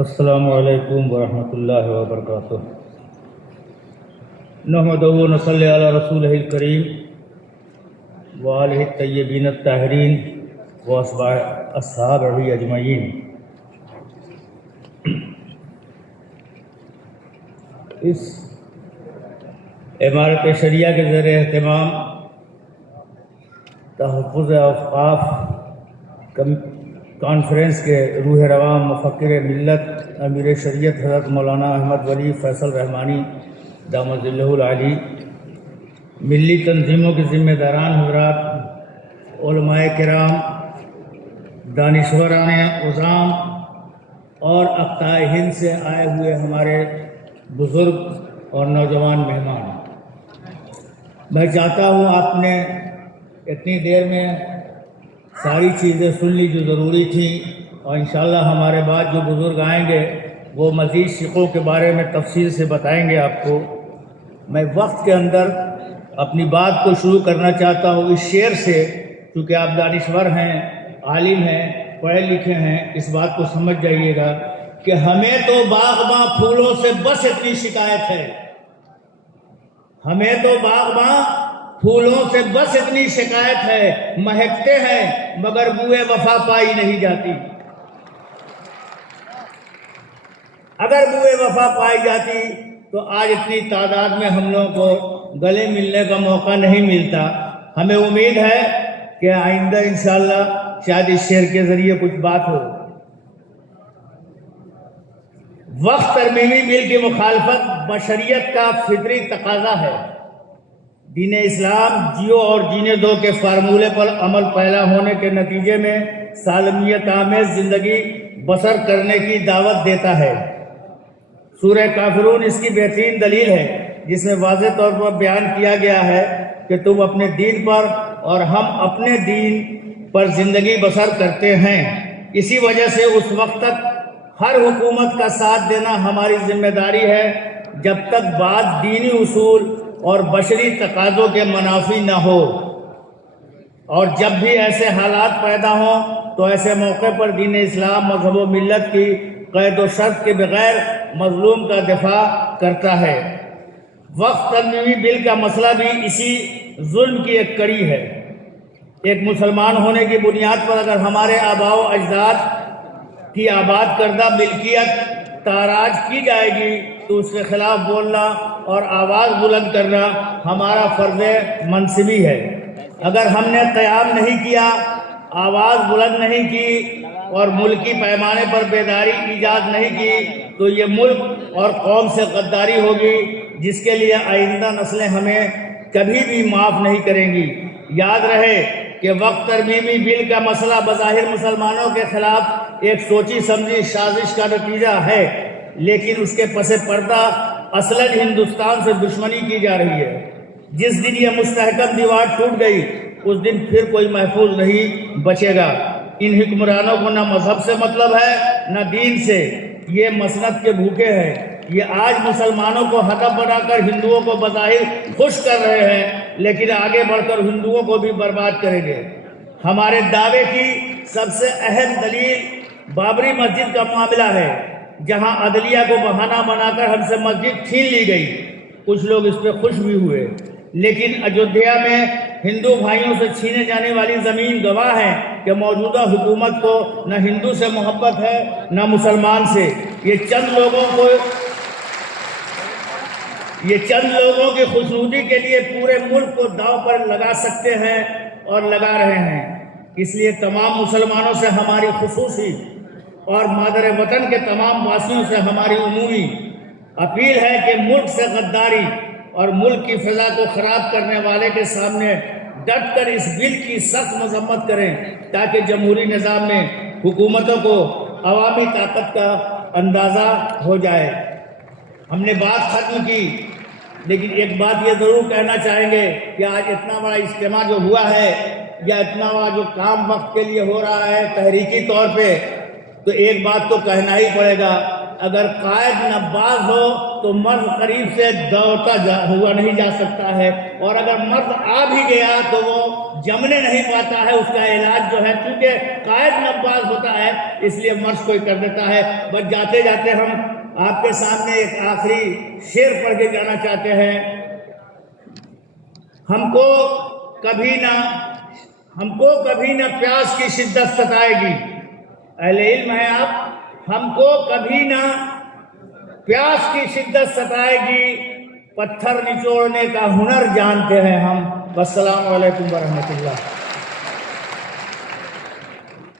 السلام علیکم ورحمۃ اللہ وبرکاتہ۔ نحمدہ و نصلی علی رسولہ الکریم وآلہ الطیبین الطاہرین و اصحابہ اجمعین۔ اس عمارت شریعہ کے زیر اہتمام تحفظ اوقاف کانفرنس کے روح رواں مفکر ملت امیر شریعت حضرت مولانا احمد ولی فیصل رحمانی دامت ظلہ العالی، ملی تنظیموں کے ذمہ داران حضرات، علماء کرام، دانشوران عظام اور اقطاع ہند سے آئے ہوئے ہمارے بزرگ اور نوجوان مہمان، میں چاہتا ہوں آپ نے اتنی دیر میں ساری چیزیں سن لی جو ضروری تھیں، اور انشاءاللہ ہمارے بعد جو بزرگ آئیں گے وہ مزید شقوں کے بارے میں تفصیل سے بتائیں گے آپ کو۔ میں وقت کے اندر اپنی بات کو شروع کرنا چاہتا ہوں اس شعر سے، کیونکہ آپ دانشور ہیں، عالم ہیں، پڑھے لکھے ہیں، اس بات کو سمجھ جائیے گا کہ ہمیں تو باغباں پھولوں سے بس اتنی شکایت ہے، ہمیں تو باغباں پھولوں سے بس اتنی شکایت ہے، مہکتے ہیں مگر بوئے وفا پائی نہیں جاتی۔ اگر بوئے وفا پائی جاتی تو آج اتنی تعداد میں ہم لوگوں کو گلے ملنے کا موقع نہیں ملتا۔ ہمیں امید ہے کہ آئندہ انشاءاللہ شاید اس شعر کے ذریعے کچھ بات ہو۔ وقت ترمیمی بل کی مخالفت بشریت کا فطری تقاضا ہے۔ دین اسلام جیو اور جینے دو کے فارمولے پر عمل پیرا ہونے کے نتیجے میں سالمیت آمیز زندگی بسر کرنے کی دعوت دیتا ہے۔ سورہ کافرون اس کی بہترین دلیل ہے، جس میں واضح طور پر بیان کیا گیا ہے کہ تم اپنے دین پر اور ہم اپنے دین پر زندگی بسر کرتے ہیں۔ اسی وجہ سے اس وقت تک ہر حکومت کا ساتھ دینا ہماری ذمہ داری ہے جب تک بات دینی اصول اور بشری تقاضوں کے منافی نہ ہو، اور جب بھی ایسے حالات پیدا ہوں تو ایسے موقع پر دین اسلام مذہب و ملت کی قید و شرط کے بغیر مظلوم کا دفاع کرتا ہے۔ وقت ترمیمی بل کا مسئلہ بھی اسی ظلم کی ایک کڑی ہے۔ ایک مسلمان ہونے کی بنیاد پر اگر ہمارے آباء و اجداد کی آباد کردہ ملکیت تاراج کی جائے گی تو اس کے خلاف بولنا اور آواز بلند کرنا ہمارا فرض منصبی ہے۔ اگر ہم نے قیام نہیں کیا، آواز بلند نہیں کی اور ملکی پیمانے پر بیداری ایجاد نہیں کی تو یہ ملک اور قوم سے غداری ہوگی، جس کے لیے آئندہ نسلیں ہمیں کبھی بھی معاف نہیں کریں گی۔ یاد رہے کہ وقت ترمیمی بل کا مسئلہ بظاہر مسلمانوں کے خلاف ایک سوچی سمجھی سازش کا نتیجہ ہے، لیکن اس کے پس پردہ اصلاً ہندوستان سے دشمنی کی جا رہی ہے۔ جس دن یہ مستحکم دیوار ٹوٹ گئی اس دن پھر کوئی محفوظ نہیں بچے گا۔ ان حکمرانوں کو نہ مذہب سے مطلب ہے نہ دین سے، یہ مسنت کے بھوکے ہیں۔ یہ آج مسلمانوں کو ہدف بنا کر ہندوؤں کو بظاہر خوش کر رہے ہیں، لیکن آگے بڑھ کر ہندوؤں کو بھی برباد کریں گے۔ ہمارے دعوے کی سب سے اہم دلیل بابری مسجد کا معاملہ ہے، جہاں عدلیہ کو بہانہ بنا کر ہم سے مسجد چھین لی گئی۔ کچھ لوگ اس پہ خوش بھی ہوئے، لیکن ایودھیا میں ہندو بھائیوں سے چھینے جانے والی زمین گواہ ہے کہ موجودہ حکومت کو نہ ہندو سے محبت ہے نہ مسلمان سے۔ یہ چند لوگوں کی خوشنودی کے لیے پورے ملک کو داؤ پر لگا سکتے ہیں اور لگا رہے ہیں۔ اس لیے تمام مسلمانوں سے ہماری خصوصی اور مادر وطن کے تمام واسیوں سے ہماری عمومی اپیل ہے کہ ملک سے غداری اور ملک کی فضا کو خراب کرنے والے کے سامنے ڈٹ کر اس بل کی سخت مذمت کریں، تاکہ جمہوری نظام میں حکومتوں کو عوامی طاقت کا اندازہ ہو جائے۔ ہم نے بات ختم کی، لیکن ایک بات یہ ضرور کہنا چاہیں گے کہ آج اتنا بڑا اجتماع جو ہوا ہے یا اتنا بڑا جو کام وقت کے لیے ہو رہا ہے تحریکی طور پہ، تو ایک بات تو کہنا ہی پڑے گا اگر قائد نباز ہو تو مرض قریب سے دوڑتا ہوا نہیں جا سکتا ہے، اور اگر مرض آ بھی گیا تو وہ جمنے نہیں پاتا ہے، اس کا علاج جو ہے چونکہ قائد نباز ہوتا ہے اس لیے مرض کوئی کر دیتا ہے۔ بس جاتے جاتے ہم آپ کے سامنے ایک آخری شعر پڑھ کے جانا چاہتے ہیں۔ ہم کو کبھی نہ پیاس کی شدت ستائے گی، اہل علم ہیں آپ، ہم کو کبھی نہ پیاس کی شدت ستائے گی، پتھر نچوڑنے کا ہنر جانتے ہیں ہم۔ والسلام علیکم ورحمۃ اللہ۔